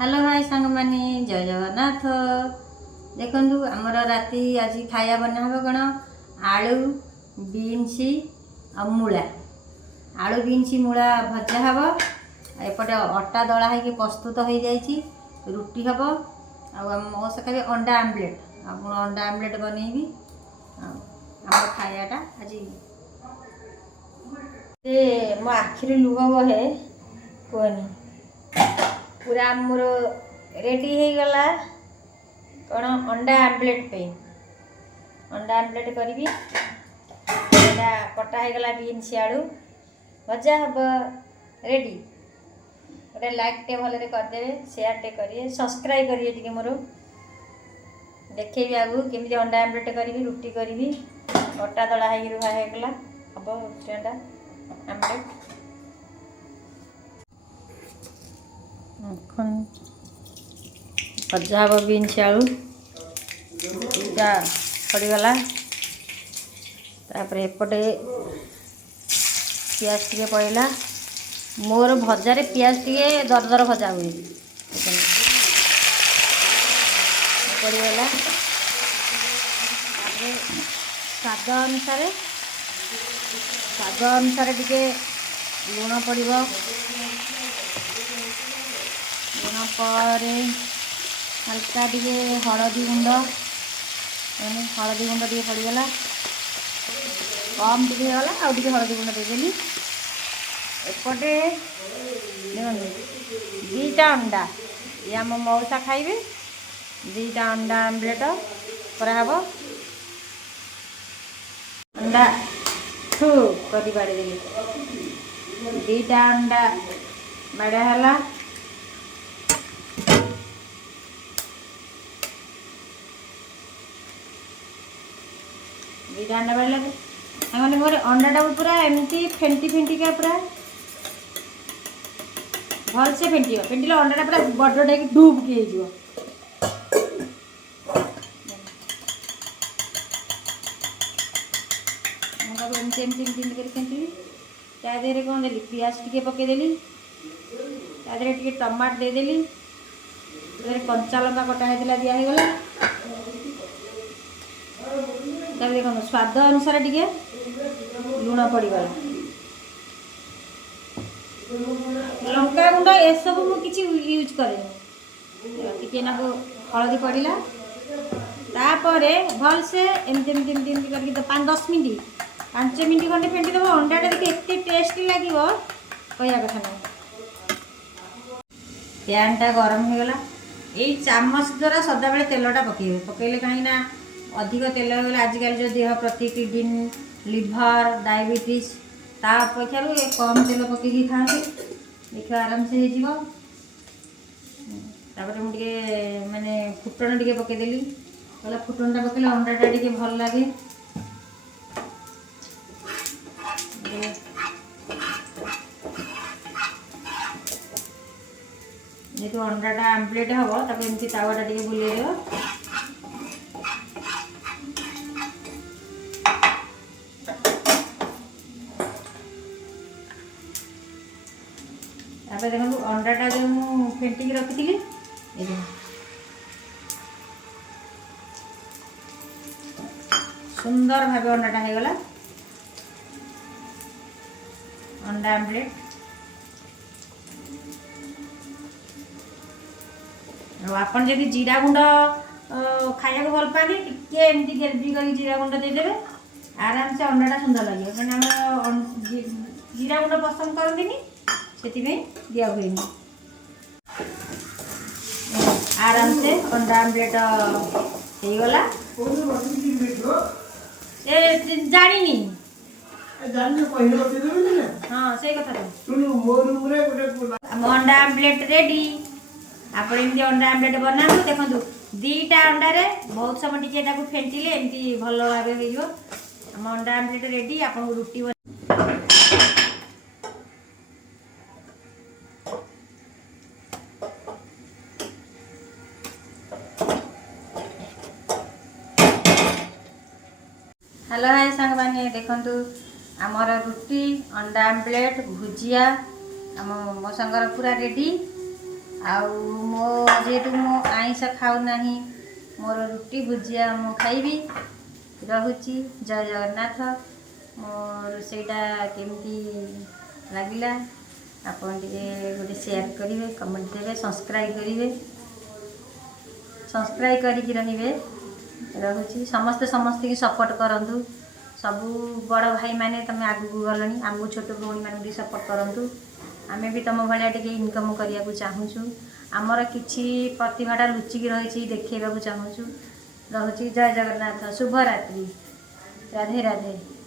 Hello hi सांग माने जय जगन्नाथ। देखु आमर राति आज खाया बना हम कौन आलू बीन्स मूला आलू बीन्स मूला भजा हम एपटे अटा दला है प्रस्तुत हो जाइए रुटी हम मो सकाले अंडा आमलेट अंडा आमलेट बनैबी आम खायाटा आज मो आखिर लुह बहे कहनी पूरा मोर रेडी हो गला कौन अंडा आमलेट पे अंडा आमलेट करी कटा हो गला बीन्स आलू भजा हम रेडी गोटे लाइक टे भल करदे शेयर टे करिए सब्सक्राइब करिए टी मोर देखेबी आगु केमी अंडा आमलेट करी रुटी करी अटा दला हो रुहा होगा हम अंडा आमलेट भजा हम बीन्स आलू दुटा पड़गला तापर एपटे पियाज टे पड़ेगा मोर भजार पियाज टे दर दर भजा हुए पड़गला स्वाद अनुसार टे लुण पड़ लुण पर हल्का टे हलदी गुंड टे पड़गला कम टे गला आउ टे हलदी गुंड देदेली एपटे दीटा अंडा ये आम मौसा खाइबे दीटा अंडा आमलेट कराब अंडा ठू करी बाड़देली दीटा अंडा बाड़ा है दीटा अंडा बाड़ा मैंने मोर अंडाटा पूरा एमती फेंटी फेंटिका पूरा भल से फेंटियो फेंटिले अंडाटा पूरा बड़टा कि डूब की हो एमती एमती एमती कर फेंटी तादेह कौन देली पियाज टे पकईदेली तादेह टे टमाट देदेली कंचा लंका कटा होता दिगला देखो स्वाद अनुसार टे लुण पड़गला लंका गुंड ये सब मुझे यूज करे ना हलदी पड़ा तापर भल से एमती एमती एमती एमती करके 5-10 मिनट 5 मिनट खंडे फेंटी देव अंडाटा देखिए एत टेस्टी लगे कह कथा ना पैनटा गरम होगला यही चामच द्वारा सदा बेले तेलटा पकड़े पकड़े कहीं अधिक तेल हो आजिकल जो देह प्रति किडनी लिभर डायबिटीज ता अपेक्षा कम तेल पकईकि खाते देख आराम से हो मुझे माने फुटण टे पकईदेली कहला फुटणटा पकड़े अंडाटा टे भल लगे जेहतु अंडाटा आमलेट हम तक एमती तावाटा टे बुले देखो अंडाटा जो फेंटिक रखी सुंदर भाव अंडाटा होगला अंडा आमलेट आपन जदि जीरा गुंड खाया को भल पाए टे एमती ग्रेवी कर जीरा गुंड देदेवे आराम से अंडाटा सुंदर लगे कहीं जीरा गुंड पसंद करती से दिया हुए आराम से अंडा आमलेट होगला जानी हाँ से कथा अंडा आमलेट रेडी आप अंडा आमलेट बना देखो दीटा अंडारे बहुत समय टे फेंटिले एमती भल भाव हो अंडा आमलेट रेडी आप रुटी हेलो हाय सांग माने देखु आमर रुटी अंडा आमलेट भुजिया आम मो सांगर पूरा रेडी आउ मो जेहेतु मो आइंष खाऊ नाही मोर रुटी भुजिया मु खाइबी रहुची। जय जगन्नाथ। मो रोषेईटा केमती लगिला आपन टिके गोटे शेयर करेंगे, कमेंट देवे, सब्सक्राइब करेंगे, सब्सक्राइब करके रहिबे। रहुची समस्ते समस्ते की सपोर्ट करंतु। सबू बड़ भाई माने तमे आगु गलनी, आमु छोट भौणी मान भी सपोर्ट करंतु। आमे भी तुम भाया टिके इनकम करिया को चाहूछु। आमर किछि प्रतिभाटा लुचिकी रही देखेबा को चाहूछु। रहुची। जय जगन्नाथ। शुभ रात्रि। राधे राधे।